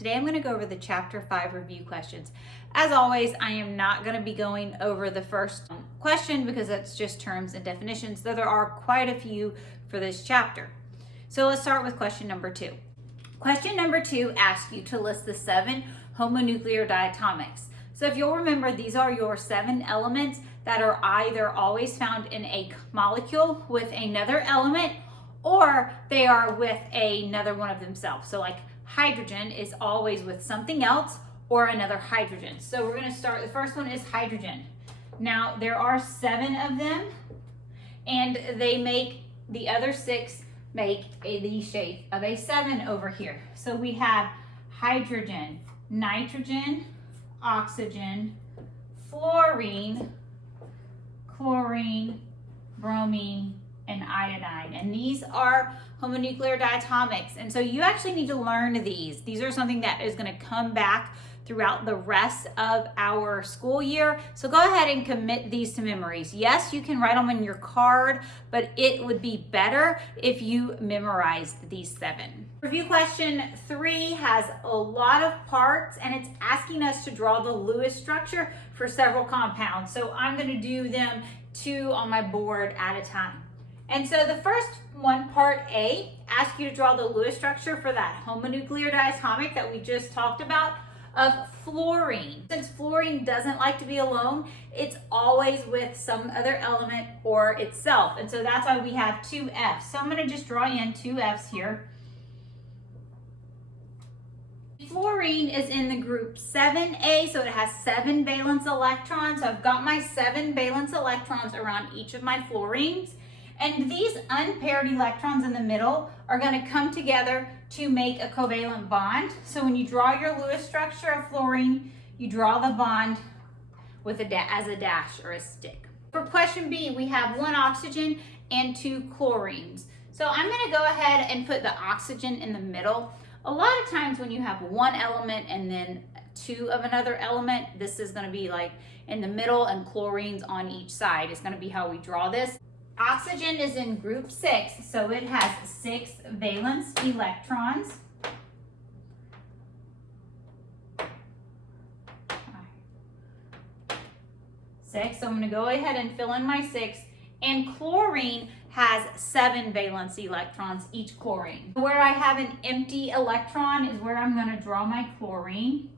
Today I'm going to go over the Chapter 5 review questions. As always, I am not going to be going over the first question because that's just terms and definitions, though there are quite a few for this chapter. So let's start with question number 2. Question number 2 asks you to list the 7 homonuclear diatomics. So if you'll remember, these are your 7 elements that are either always found in a molecule with another element, or they are with another one of themselves. So like hydrogen is always with something else or another hydrogen. So we're going to start, the first one is hydrogen. Now there are 7 of them, and they make, the other 6 make the shape of a 7 over here. So we have hydrogen, nitrogen, oxygen, fluorine, chlorine, bromine, and iodine. And these are homonuclear diatomics. And so you actually need to learn these. These are something that is going to come back throughout the rest of our school year. So go ahead and commit these to memories. Yes, you can write them on your card, but it would be better if you memorized these 7. Review question 3 has a lot of parts, and it's asking us to draw the Lewis structure for several compounds. So I'm going to do them 2 on my board at a time. And so the first one, part A, asks you to draw the Lewis structure for that homonuclear diatomic that we just talked about of fluorine. Since fluorine doesn't like to be alone, it's always with some other element or itself. And so that's why we have 2 F's. So I'm going to just draw in 2 F's here. Fluorine is in the group 7A, so it has 7 valence electrons. So I've got my 7 valence electrons around each of my fluorines. And these unpaired electrons in the middle are going to come together to make a covalent bond. So when you draw your Lewis structure of fluorine, you draw the bond with as a dash or a stick. For question B, we have 1 oxygen and 2 chlorines. So I'm going to go ahead and put the oxygen in the middle. A lot of times when you have 1 element and then 2 of another element, this is going to be like in the middle and chlorines on each side. It's going to be how we draw this. Oxygen is in group 6, so it has 6 valence electrons. So I'm going to go ahead and fill in my 6. And chlorine has 7 valence electrons, each chlorine. Where I have an empty electron is where I'm going to draw my chlorine.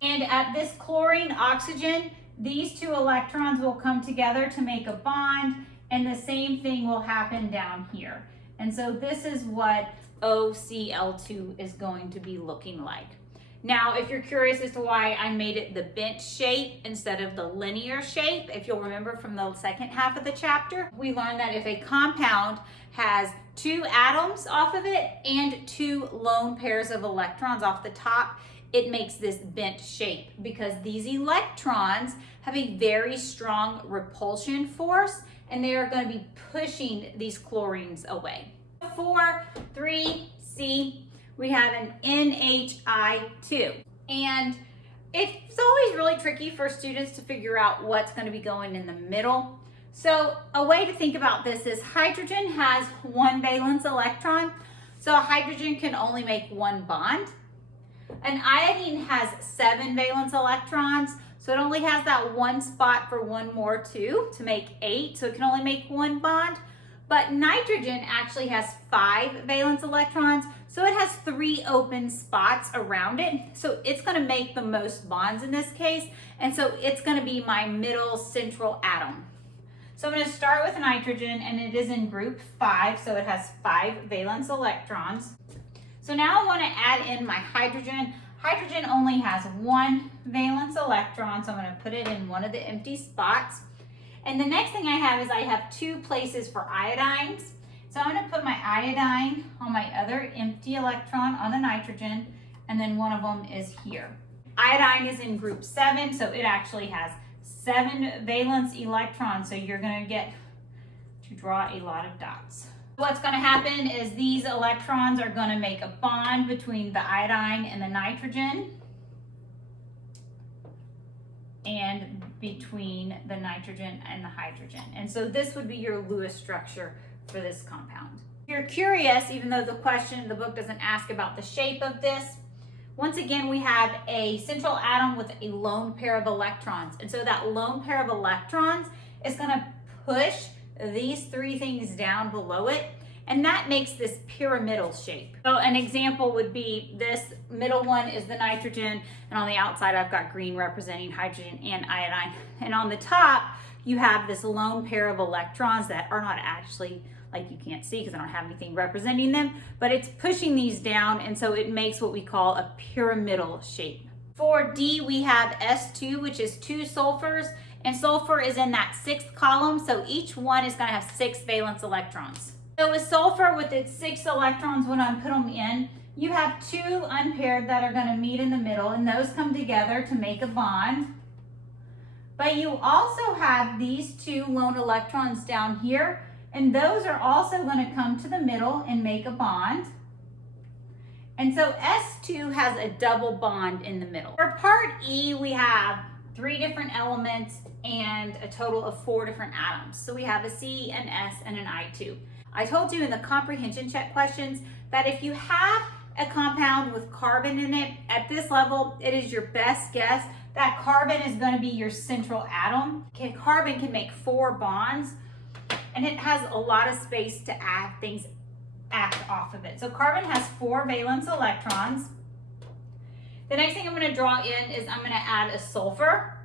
And at this chlorine oxygen, these 2 electrons will come together to make a bond, and the same thing will happen down here. And so this is what OCl2 is going to be looking like. Now, if you're curious as to why I made it the bent shape instead of the linear shape, if you'll remember from the second half of the chapter, we learned that if a compound has 2 atoms off of it and 2 lone pairs of electrons off the top, it makes this bent shape because these electrons have a very strong repulsion force, and they are going to be pushing these chlorines away. 4, 3C, we have an NHI2. And it's always really tricky for students to figure out what's going to be going in the middle. So a way to think about this is hydrogen has 1 valence electron, so hydrogen can only make 1 bond. An iodine has 7 valence electrons, so it only has that 1 spot for 1 more 2 to make 8, so it can only make 1 bond. But nitrogen actually has 5 valence electrons, so it has 3 open spots around it, so it's going to make the most bonds in this case, and so it's going to be my middle central atom. So I'm going to start with nitrogen, and it is in group 5, so it has 5 valence electrons. So now I want to add in my hydrogen. Hydrogen only has 1 valence electron, so I'm going to put it in one of the empty spots. And the next thing I have is I have 2 places for iodines. So I'm going to put my iodine on my other empty electron on the nitrogen, and then one of them is here. Iodine is in group 7, so it actually has 7 valence electrons, so you're going to get to draw a lot of dots. What's going to happen is these electrons are going to make a bond between the iodine and the nitrogen, and between the nitrogen and the hydrogen. And so this would be your Lewis structure for this compound. If you're curious, even though the question in the book doesn't ask about the shape of this, once again, we have a central atom with a lone pair of electrons. And so that lone pair of electrons is going to push these three things down below it. And that makes this pyramidal shape. So an example would be this middle one is the nitrogen, and on the outside I've got green representing hydrogen and iodine. And on the top, you have this lone pair of electrons that are not actually, like you can't see because I don't have anything representing them, but it's pushing these down, and so it makes what we call a pyramidal shape. For D, we have S2, which is 2 sulfurs, and sulfur is in that 6th column, so each one is going to have 6 valence electrons. So with sulfur, with its 6 electrons, when I put them in, you have 2 unpaired that are going to meet in the middle, and those come together to make a bond. But you also have these 2 lone electrons down here, and those are also going to come to the middle and make a bond. And so S2 has a double bond in the middle. For part E, we have 3 different elements and a total of 4 different atoms. So we have a C, an S, and an I2. I told you in the comprehension check questions that if you have a compound with carbon in it, at this level, it is your best guess that carbon is going to be your central atom. Carbon can make 4 bonds, and it has a lot of space to add things act off of it. So carbon has 4 valence electrons. The next thing I'm going to draw in is I'm going to add a sulfur.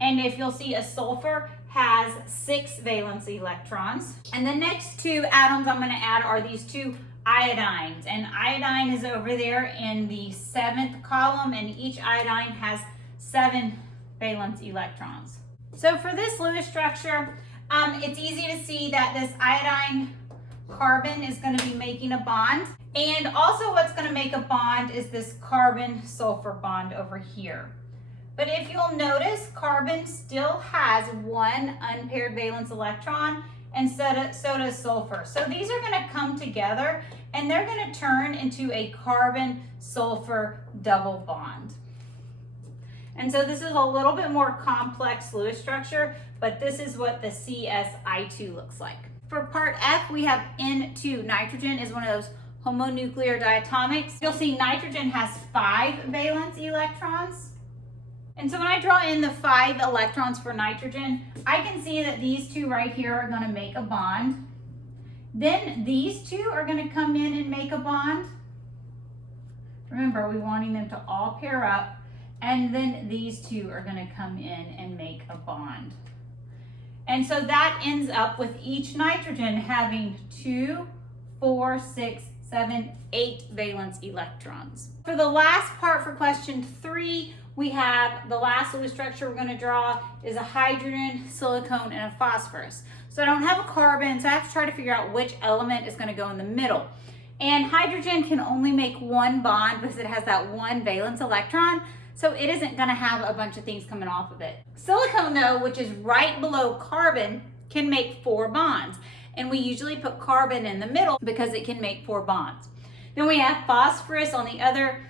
And if you'll see, a sulfur has 6 valence electrons. And the next 2 atoms I'm going to add are these 2 iodines. And iodine is over there in the 7th column, and each iodine has 7 valence electrons. So for this Lewis structure, it's easy to see that this iodine carbon is going to be making a bond. And also what's going to make a bond is this carbon sulfur bond over here. But if you'll notice, carbon still has 1 unpaired valence electron, and so does sulfur. So these are going to come together, and they're going to turn into a carbon-sulfur double bond. And so this is a little bit more complex Lewis structure, but this is what the CSI2 looks like. For part F, we have N2. Nitrogen is one of those homonuclear diatomics. You'll see nitrogen has 5 valence electrons. And so when I draw in the 5 electrons for nitrogen, I can see that these 2 right here are going to make a bond. Then these 2 are going to come in and make a bond. Remember, we're wanting them to all pair up. And then these 2 are going to come in and make a bond. And so that ends up with each nitrogen having 2, 4, 6, 7, 8 valence electrons. For the last part for question 3, we have the last Lewis structure we're going to draw is a hydrogen, silicone, and a phosphorus. So I don't have a carbon, so I have to try to figure out which element is going to go in the middle. And hydrogen can only make 1 bond because it has that 1 valence electron, so it isn't going to have a bunch of things coming off of it. Silicone, though, which is right below carbon, can make 4 bonds. And we usually put carbon in the middle because it can make 4 bonds. Then we have phosphorus on the other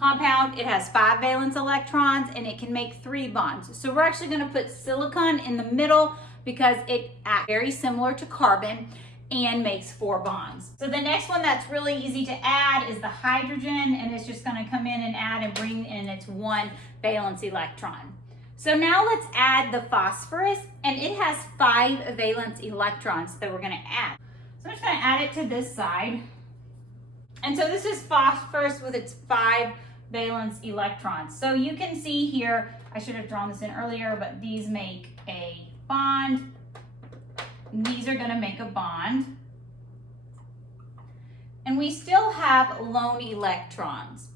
compound. It has 5 valence electrons, and it can make 3 bonds. So we're actually going to put silicon in the middle because it acts very similar to carbon and makes 4 bonds. So the next one that's really easy to add is the hydrogen, and it's just going to come in and add and bring in its 1 valence electron. So now let's add the phosphorus, and it has 5 valence electrons that we're going to add. So I'm just going to add it to this side. And so this is phosphorus with its 5 valence electrons. So you can see here, I should have drawn this in earlier, but these make a bond. These are going to make a bond. And we still have lone electrons.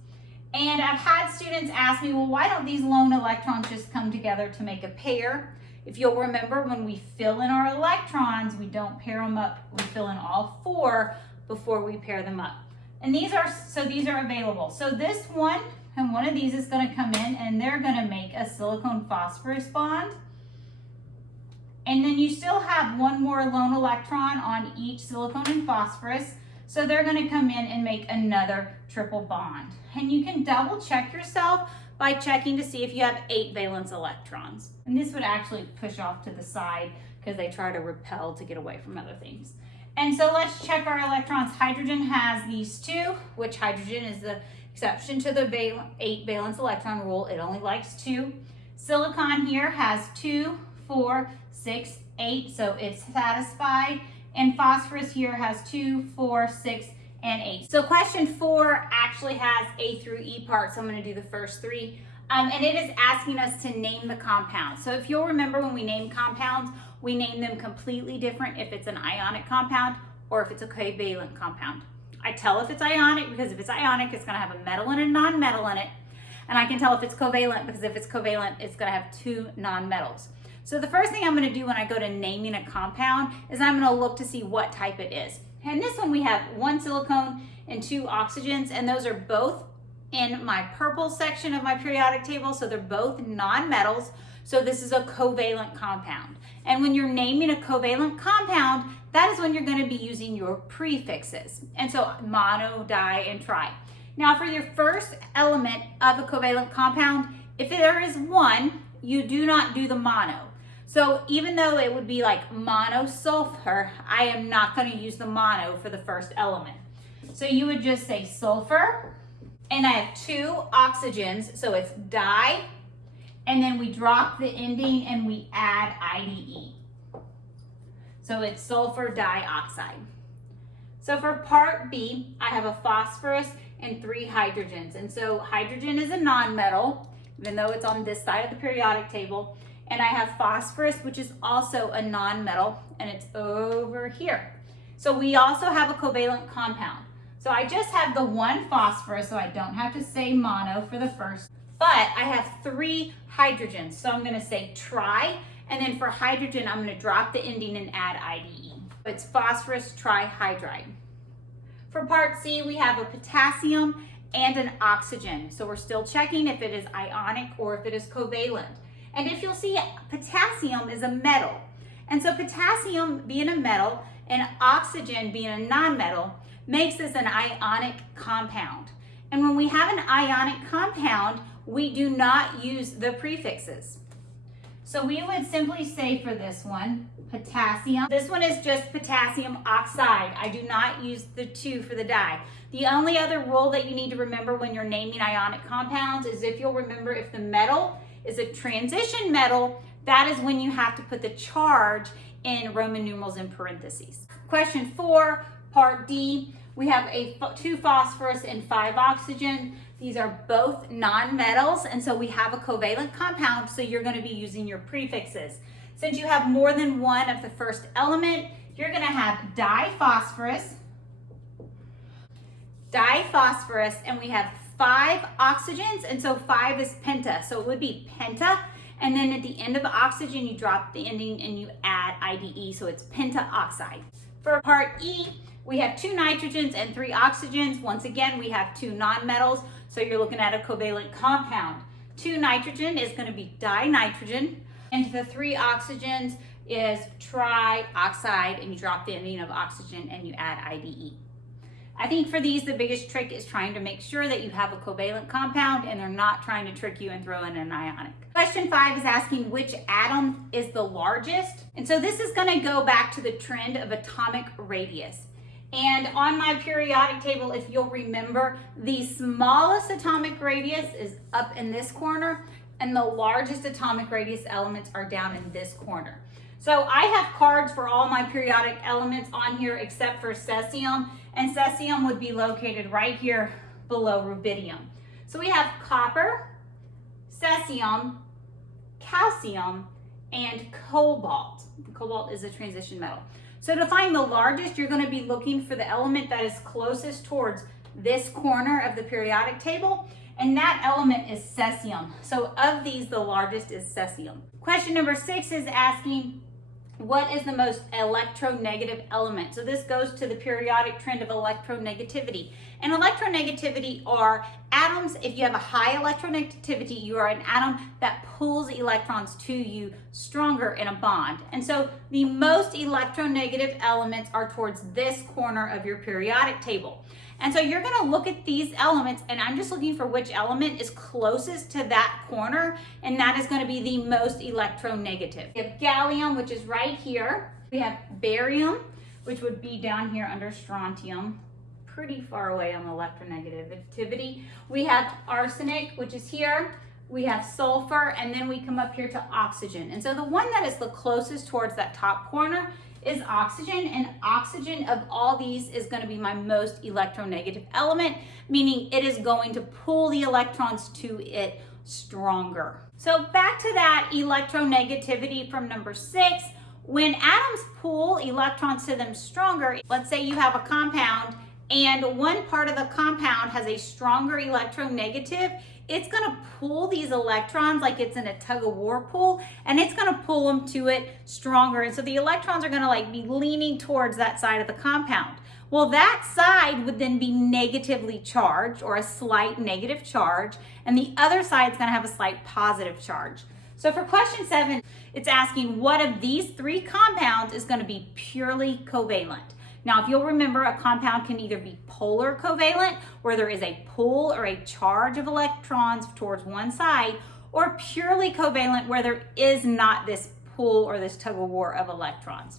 And I've had students ask me, well, why don't these lone electrons just come together to make a pair? If you'll remember, when we fill in our electrons, we don't pair them up. We fill in all 4 before we pair them up. And these are available. So this one and one of these is going to come in, and they're going to make a silicone phosphorus bond. And then you still have 1 more lone electron on each silicone and phosphorus. So they're going to come in and make another triple bond. And you can double check yourself by checking to see if you have 8 valence electrons. And this would actually push off to the side because they try to repel to get away from other things. And so let's check our electrons. Hydrogen has these two, which hydrogen is the exception to the 8 valence electron rule. It only likes 2. Silicon here has 2, 4, 6, 8, so it's satisfied. And phosphorus here has 2, 4, 6, and 8. So question 4 actually has A through E parts, so I'm going to do the first 3. And it is asking us to name the compounds. So if you'll remember, when we name compounds, we name them completely different if it's an ionic compound or if it's a covalent compound. I tell if it's ionic because if it's ionic, it's going to have a metal and a non-metal in it. And I can tell if it's covalent because if it's covalent, it's going to have 2 non-metals. So the first thing I'm going to do when I go to naming a compound is I'm going to look to see what type it is. And this one we have 1 silicone and 2 oxygens, and those are both in my purple section of my periodic table, so they're both non-metals, so this is a covalent compound. And when you're naming a covalent compound, that is when you're going to be using your prefixes. And so mono, di, and tri. Now for your first element of a covalent compound, if there is 1, you do not do the mono. So even though it would be like monosulfur, I am not going to use the mono for the first element. So you would just say sulfur, and I have 2 oxygens, so it's di, and then we drop the ending and we add IDE. So it's sulfur dioxide. So for part B, I have a phosphorus and 3 hydrogens. And so hydrogen is a nonmetal, even though it's on this side of the periodic table. And I have phosphorus, which is also a nonmetal, and it's over here. So we also have a covalent compound. So I just have the 1 phosphorus, so I don't have to say mono for the first. But I have 3 hydrogens, so I'm going to say tri, and then for hydrogen, I'm going to drop the ending and add IDE. It's phosphorus trihydride. For part C, we have a potassium and an oxygen. So we're still checking if it is ionic or if it is covalent. And if you'll see, potassium is a metal. And so potassium being a metal and oxygen being a nonmetal makes this an ionic compound. And when we have an ionic compound, we do not use the prefixes. So we would simply say for this one, potassium. This one is just potassium oxide. I do not use the 2 for the di. The only other rule that you need to remember when you're naming ionic compounds is if you'll remember, if the metal is a transition metal, that is when you have to put the charge in Roman numerals in parentheses. Question 4, part D, we have 2 phosphorus and 5 oxygen. These are both non-metals, and so we have a covalent compound, so you're going to be using your prefixes. Since you have more than one of the first element, you're going to have diphosphorus, and we have 5 oxygens, and so 5 is penta, so it would be penta, and then at the end of the oxygen, you drop the ending and you add IDE, so it's pentaoxide. For part E, we have 2 nitrogens and 3 oxygens. Once again, we have 2 nonmetals, so you're looking at a covalent compound. 2 nitrogen is going to be dinitrogen, and the 3 oxygens is trioxide, and you drop the ending of oxygen and you add IDE. I think for these, the biggest trick is trying to make sure that you have a covalent compound and they're not trying to trick you and throw in an ionic. Question 5 is asking which atom is the largest. And so this is going to go back to the trend of atomic radius. And on my periodic table, if you'll remember, the smallest atomic radius is up in this corner, and the largest atomic radius elements are down in this corner. So I have cards for all my periodic elements on here except for cesium, and cesium would be located right here below rubidium. So we have copper, cesium, calcium, and cobalt. Cobalt is a transition metal. So to find the largest, you're going to be looking for the element that is closest towards this corner of the periodic table, and that element is cesium. So of these, the largest is cesium. Question number 6 is asking, what is the most electronegative element? So this goes to the periodic trend of electronegativity. And electronegativity are atoms. If you have a high electronegativity, you are an atom that pulls electrons to you stronger in a bond. And so the most electronegative elements are towards this corner of your periodic table. And so you're going to look at these elements, and I'm just looking for which element is closest to that corner, and that is going to be the most electronegative. We have gallium, which is right here. We have barium, which would be down here under strontium, pretty far away on the electronegativity. We have arsenic, which is here. We have sulfur, and then we come up here to oxygen. And so the one that is the closest towards that top corner is oxygen, and oxygen of all these is going to be my most electronegative element, meaning it is going to pull the electrons to it stronger. So back to that electronegativity from number 6. When atoms pull electrons to them stronger, let's say you have a compound and one part of the compound has a stronger electronegative, it's going to pull these electrons like it's in a tug of war pull, and it's going to pull them to it stronger. And so the electrons are going to like be leaning towards that side of the compound. Well, that side would then be negatively charged, or a slight negative charge, and the other side is going to have a slight positive charge. So for question 7, it's asking what of these 3 compounds is going to be purely covalent. Now, if you'll remember, a compound can either be polar covalent, where there is a pull or a charge of electrons towards one side, or purely covalent, where there is not this pull or this tug of war of electrons.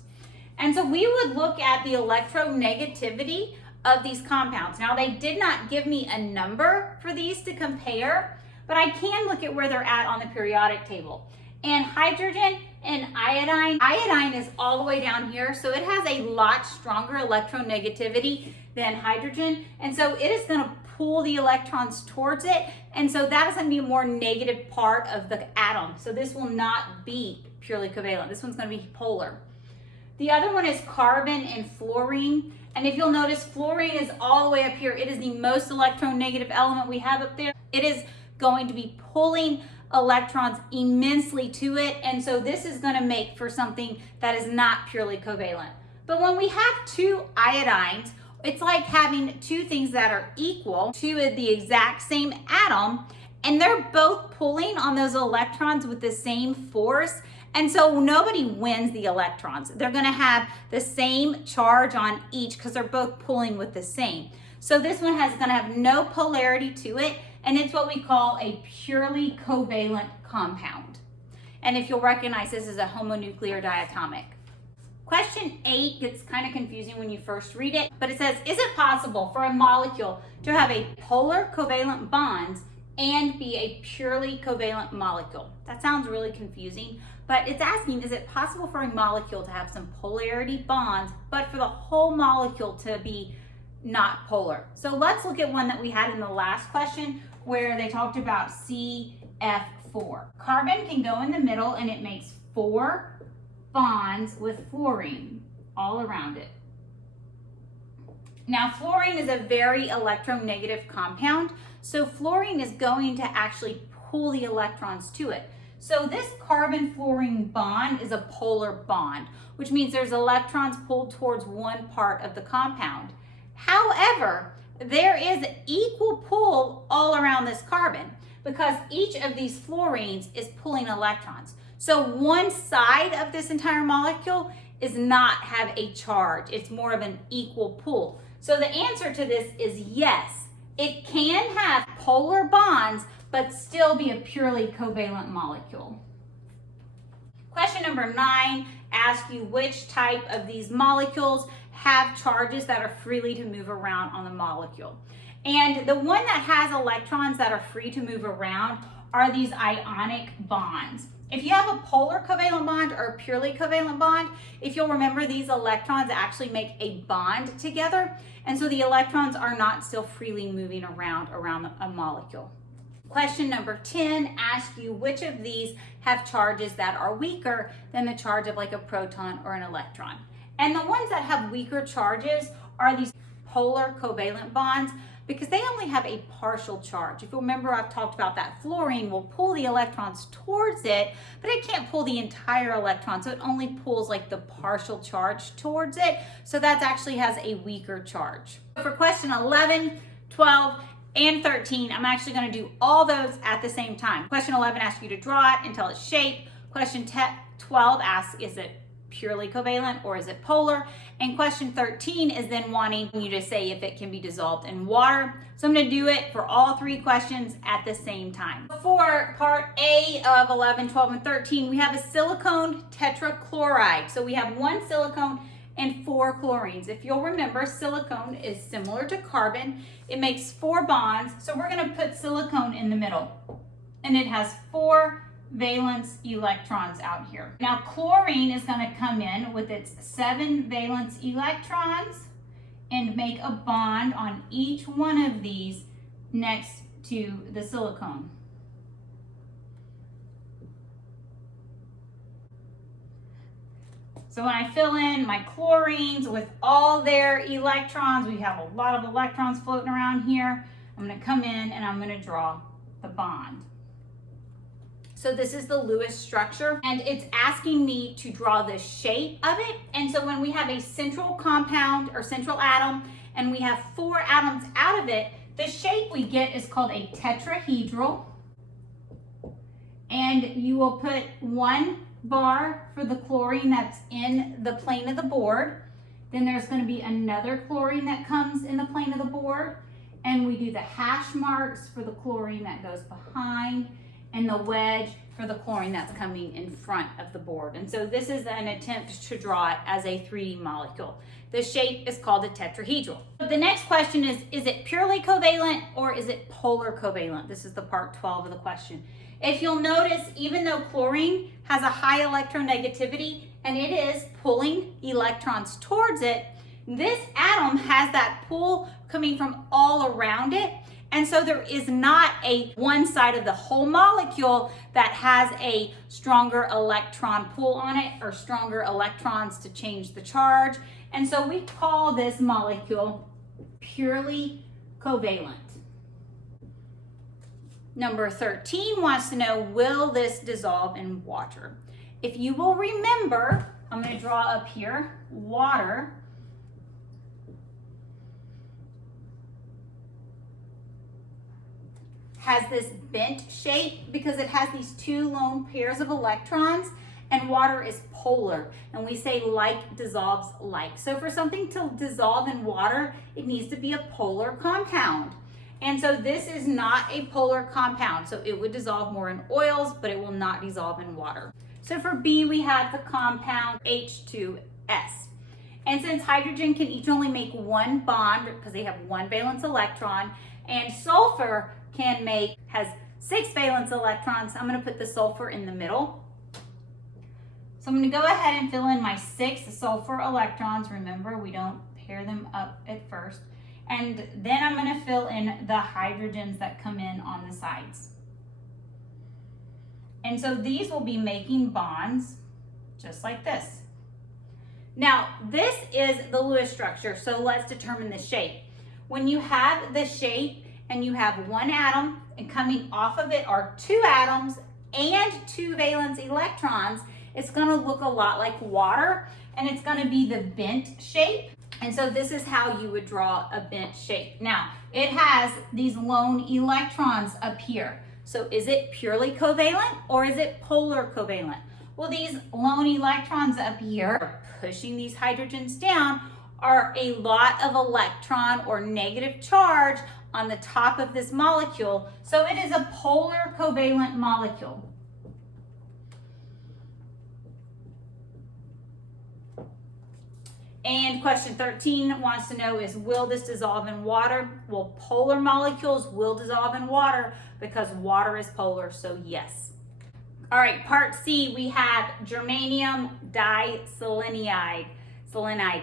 And so we would look at the electronegativity of these compounds. Now, they did not give me a number for these to compare, but I can look at where they're at on the periodic table. And hydrogen and iodine is all the way down here, so it has a lot stronger electronegativity than hydrogen, and so it is going to pull the electrons towards it, and so that is going to be a more negative part of the atom. So this will not be purely covalent. This one's going to be polar. The other one is carbon and fluorine, and if you'll notice, fluorine is all the way up here. It is the most electronegative element we have up there. It is going to be pulling electrons immensely to it, and so this is going to make for something that is not purely covalent. But when we have 2 iodines, it's like having 2 things that are equal to the exact same atom, and they're both pulling on those electrons with the same force, and so nobody wins the electrons. They're going to have the same charge on each because they're both pulling with the same. So this one is going to have no polarity to it, and it's what we call a purely covalent compound. And if you'll recognize, this is a homonuclear diatomic. Question 8 gets kind of confusing when you first read it, but it says, is it possible for a molecule to have a polar covalent bonds and be a purely covalent molecule? That sounds really confusing, but it's asking, is it possible for a molecule to have some polarity bonds, but for the whole molecule to be not polar? So let's look at one that we had in the last question where they talked about CF4. Carbon can go in the middle and it makes 4 bonds with fluorine all around it. Now, fluorine is a very electronegative compound, so fluorine is going to actually pull the electrons to it. So this carbon-fluorine bond is a polar bond, which means there's electrons pulled towards one part of the compound. However, there is equal pull all around this carbon because each of these fluorines is pulling electrons. So one side of this entire molecule is not have a charge. It's more of an equal pull. So the answer to this is yes. It can have polar bonds, but still be a purely covalent molecule. Question number 9 asks you which type of these molecules have charges that are freely to move around on the molecule. And the one that has electrons that are free to move around are these ionic bonds. If you have a polar covalent bond or a purely covalent bond, if you'll remember, these electrons actually make a bond together, and so the electrons are not still freely moving around a molecule. Question number 10 asks you which of these have charges that are weaker than the charge of like a proton or an electron. And the ones that have weaker charges are these polar covalent bonds because they only have a partial charge. If you remember, I've talked about that fluorine will pull the electrons towards it, but it can't pull the entire electron, so it only pulls like the partial charge towards it. So that actually has a weaker charge. For question 11, 12, and 13, I'm actually going to do all those at the same time. Question 11 asks you to draw it and tell its shape. Question 12 asks, is it purely covalent or is it polar? And question 13 is then wanting you to say if it can be dissolved in water. So I'm going to do it for all 3 questions at the same time. For part A of 11, 12, and 13, we have a silicone tetrachloride. So we have 1 silicone and 4 chlorines. If you'll remember, silicone is similar to carbon. It makes 4 bonds, so we're going to put silicone in the middle. And it has 4 valence electrons out here. Now chlorine is going to come in with its 7 valence electrons and make a bond on each one of these next to the silicone. So when I fill in my chlorines with all their electrons, we have a lot of electrons floating around here. I'm going to come in and I'm going to draw the bond. So this is the Lewis structure, and it's asking me to draw the shape of it. And so when we have a central compound or central atom and we have 4 atoms out of it, the shape we get is called a tetrahedral. And you will put 1 bar for the chlorine that's in the plane of the board. Then there's going to be another chlorine that comes in the plane of the board. And we do the hash marks for the chlorine that goes behind, and the wedge for the chlorine that's coming in front of the board. And so this is an attempt to draw it as a 3D molecule. The shape is called a tetrahedral. The next question is it purely covalent or is it polar covalent? This is the part 12 of the question. If you'll notice, even though chlorine has a high electronegativity and it is pulling electrons towards it, this atom has that pull coming from all around it. And so there is not a one side of the whole molecule that has a stronger electron pull on it or stronger electrons to change the charge. And so we call this molecule purely covalent. Number 13 wants to know, will this dissolve in water? If you will remember, I'm going to draw up here, water has this bent shape because it has these 2 lone pairs of electrons, and water is polar, and we say like dissolves like. So for something to dissolve in water, it needs to be a polar compound. And so this is not a polar compound, so it would dissolve more in oils, but it will not dissolve in water. So for B, we have the compound H2S. And since hydrogen can each only make 1 bond because they have 1 valence electron, and sulfur has 6 valence electrons, I'm going to put the sulfur in the middle. So I'm going to go ahead and fill in my 6 sulfur electrons. Remember, we don't pair them up at first. And then I'm going to fill in the hydrogens that come in on the sides. And so these will be making bonds just like this. Now, this is the Lewis structure, so let's determine the shape. When you have the shape and you have 1 atom and coming off of it are 2 atoms and 2 valence electrons, it's going to look a lot like water, and it's going to be the bent shape. And so this is how you would draw a bent shape. Now, it has these lone electrons up here. So is it purely covalent or is it polar covalent? Well, these lone electrons up here pushing these hydrogens down are a lot of electron or negative charge on the top of this molecule. So it is a polar covalent molecule. And question 13 wants to know is, will this dissolve in water? Well, polar molecules will dissolve in water because water is polar, so yes. All right, part C, we have germanium diselenide.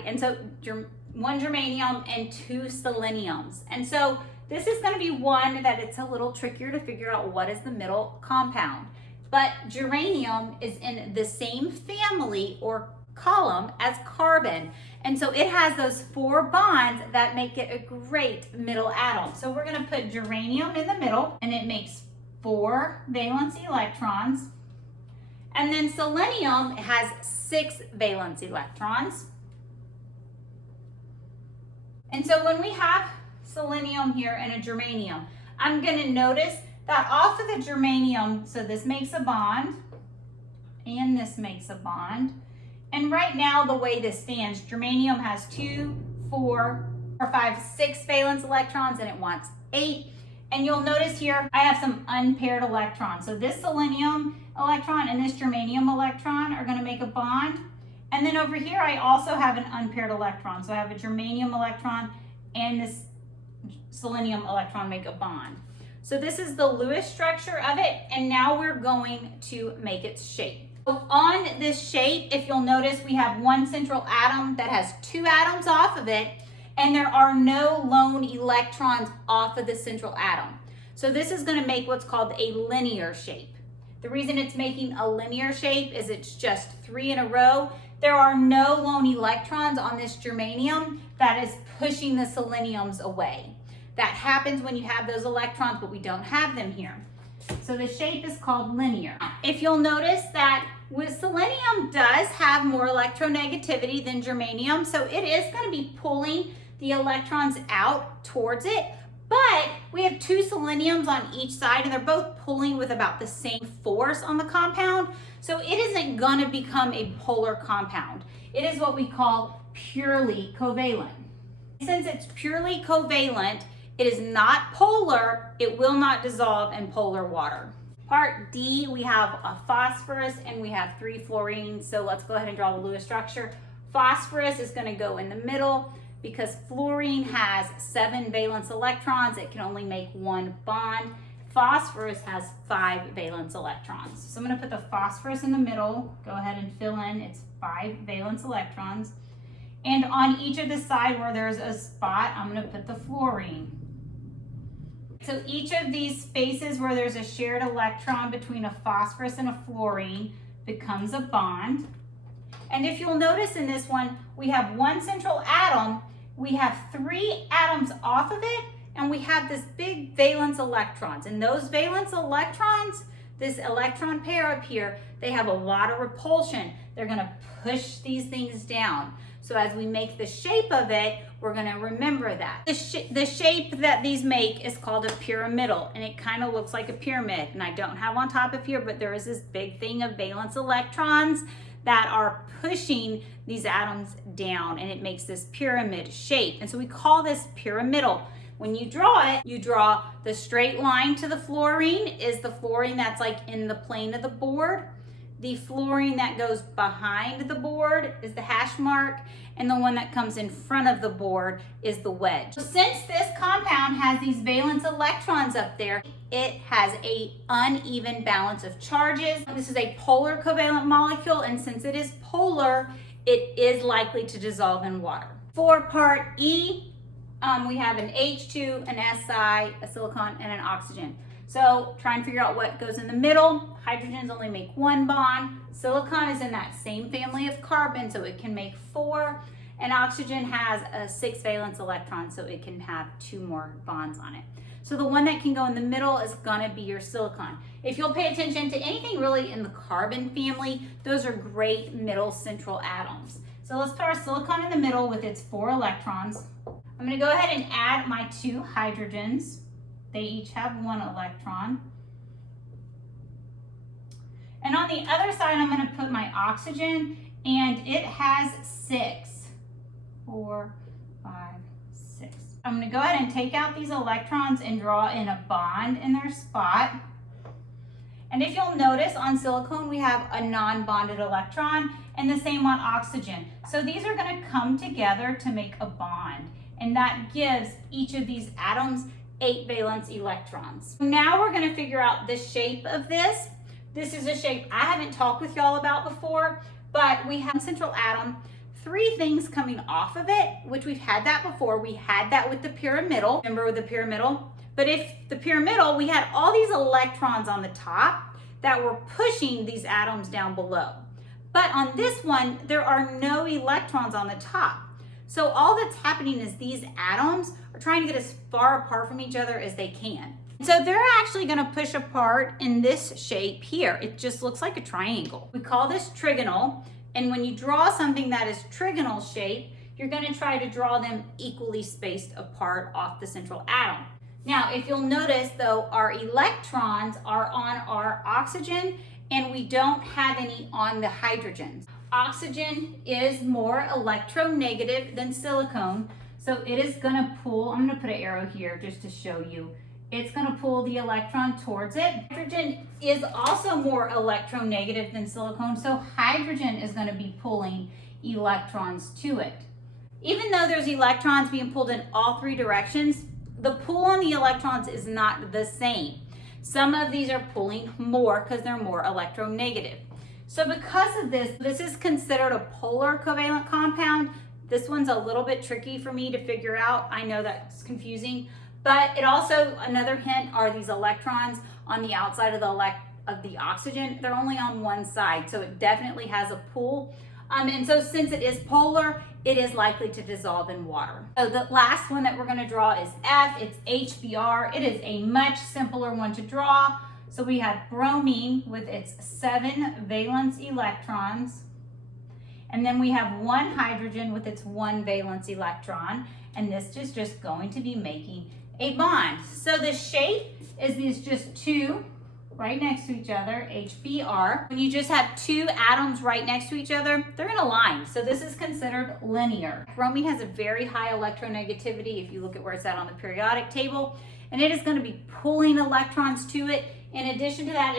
And so 1 germanium and 2 seleniums. And so this is going to be one that it's a little trickier to figure out what is the middle compound. But germanium is in the same family or column as carbon. And so it has those 4 bonds that make it a great middle atom. So we're going to put germanium in the middle, and it makes 4 valence electrons. And then selenium has 6 valence electrons. And so when we have selenium here and a germanium, I'm going to notice that off of the germanium, so this makes a bond, and this makes a bond. And right now, the way this stands, germanium has 2, 4, 5, 6 valence electrons, and it wants 8. And you'll notice here, I have some unpaired electrons. So this selenium electron and this germanium electron are going to make a bond. And then over here, I also have an unpaired electron. So I have a germanium electron and this selenium electron make a bond. So this is the Lewis structure of it, and now we're going to make its shape. So on this shape, if you'll notice, we have one central atom that has two atoms off of it, and there are no lone electrons off of the central atom. So this is going to make what's called a linear shape. The reason it's making a linear shape is it's just three in a row. There are no lone electrons on this germanium that is pushing the seleniums away. That happens when you have those electrons, but we don't have them here. So the shape is called linear. If you'll notice that with selenium does have more electronegativity than germanium, so it is going to be pulling the electrons out towards it, but we have two seleniums on each side and they're both pulling with about the same force on the compound, so it isn't going to become a polar compound. It is what we call purely covalent. Since it's purely covalent, it is not polar, it will not dissolve in polar water. Part D, we have a phosphorus and we have three fluorines, so let's go ahead and draw the Lewis structure. Phosphorus is going to go in the middle because fluorine has 7 valence electrons, it can only make one bond. Phosphorus has 5 valence electrons. So I'm going to put the phosphorus in the middle, go ahead and fill in its 5 valence electrons. And on each of the side where there's a spot, I'm going to put the fluorine. So each of these spaces where there's a shared electron between a phosphorus and a fluorine becomes a bond. And if you'll notice in this one, we have one central atom, we have 3 atoms off of it, and we have this big valence electrons. And those valence electrons, this electron pair up here, they have a lot of repulsion. They're going to push these things down. So as we make the shape of it, we're going to remember that. The shape that these make is called a pyramidal, and it kind of looks like a pyramid. And I don't have on top of here, but there is this big thing of valence electrons that are pushing these atoms down, and it makes this pyramid shape. And so we call this pyramidal. When you draw it, you draw the straight line to the fluorine is the fluorine that's like in the plane of the board. The fluorine that goes behind the board is the hash mark, and the one that comes in front of the board is the wedge. So since this compound has these valence electrons up there, it has an uneven balance of charges. This is a polar covalent molecule, and since it is polar, it is likely to dissolve in water. For part E, we have an H2, an Si, a silicon, and an oxygen. So try and figure out what goes in the middle. Hydrogens only make one bond. Silicon is in that same family of carbon, so it can make 4. And oxygen has a 6 valence electron, so it can have 2 more bonds on it. So the one that can go in the middle is gonna be your silicon. If you'll pay attention to anything really in the carbon family, those are great middle central atoms. So let's put our silicon in the middle with its 4 electrons. I'm gonna go ahead and add my 2 hydrogens. They each have 1 electron. And on the other side, I'm going to put my oxygen, and it has 6. 4, 5, 6. I'm going to go ahead and take out these electrons and draw in a bond in their spot. And if you'll notice, on silicone, we have a non-bonded electron, and the same on oxygen. So these are going to come together to make a bond, and that gives each of these atoms 8 valence electrons. Now we're going to figure out the shape of this. This is a shape I haven't talked with y'all about before, but we have a central atom, 3 things coming off of it, which we've had that before. We had that with the pyramidal. Remember with the pyramidal? But if the pyramidal, we had all these electrons on the top that were pushing these atoms down below. But on this one, there are no electrons on the top. So all that's happening is these atoms are trying to get as far apart from each other as they can. So they're actually going to push apart in this shape here. It just looks like a triangle. We call this trigonal. And when you draw something that is trigonal shape, you're going to try to draw them equally spaced apart off the central atom. Now, if you'll notice though, our electrons are on our oxygen and we don't have any on the hydrogens. Oxygen is more electronegative than silicone, so it is going to pull, I'm going to put an arrow here just to show you, it's going to pull the electron towards it. Hydrogen is also more electronegative than silicone, so hydrogen is going to be pulling electrons to it. Even though there's electrons being pulled in all three directions, the pull on the electrons is not the same. Some of these are pulling more because they're more electronegative. So because of this, this is considered a polar covalent compound. This one's a little bit tricky for me to figure out. I know that's confusing, but it also, another hint, are these electrons on the outside of the oxygen. They're only on one side, so it definitely has a pull. And so since it is polar, it is likely to dissolve in water. So the last one that we're going to draw is F. It's HBr. It is a much simpler one to draw. So we have bromine with its 7 valence electrons. And then we have 1 hydrogen with its 1 valence electron. And this is just going to be making a bond. So the shape is these just 2 right next to each other, HBr. When you just have 2 atoms right next to each other, they're in a line. So this is considered linear. Bromine has a very high electronegativity if you look at where it's at on the periodic table, and it is going to be pulling electrons to it. In addition to that,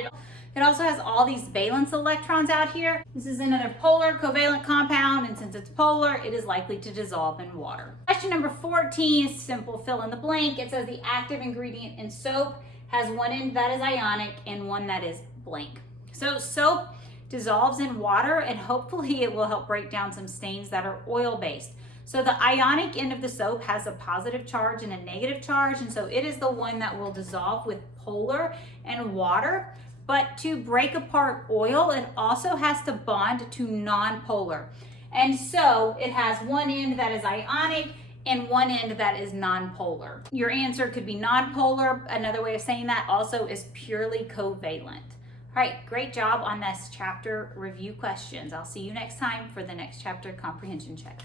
it also has all these valence electrons out here. This is another polar covalent compound, and since it's polar, it is likely to dissolve in water. Question number 14 is simple, fill in the blank. It says the active ingredient in soap has one end that is ionic and one that is blank. So soap dissolves in water, and hopefully it will help break down some stains that are oil-based. So the ionic end of the soap has a positive charge and a negative charge, and so it is the one that will dissolve with polar and water. But to break apart oil, it also has to bond to non-polar. And so it has one end that is ionic and one end that is non-polar. Your answer could be non-polar. Another way of saying that also is purely covalent. All right, great job on this chapter review questions. I'll see you next time for the next chapter comprehension check.